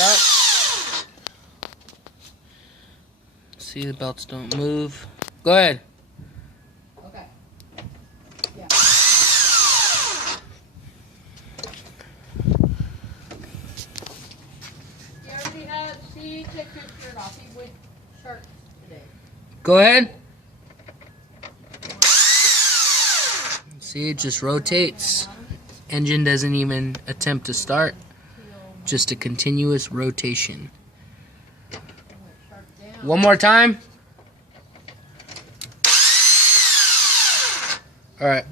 Stop. See, the belts don't move. Go ahead. Okay. Yeah. You already had, see, take your shirt off. He went shirts today. Go ahead. See, it just rotates. Engine doesn't even attempt to start. Just a continuous rotation. One more time. All right.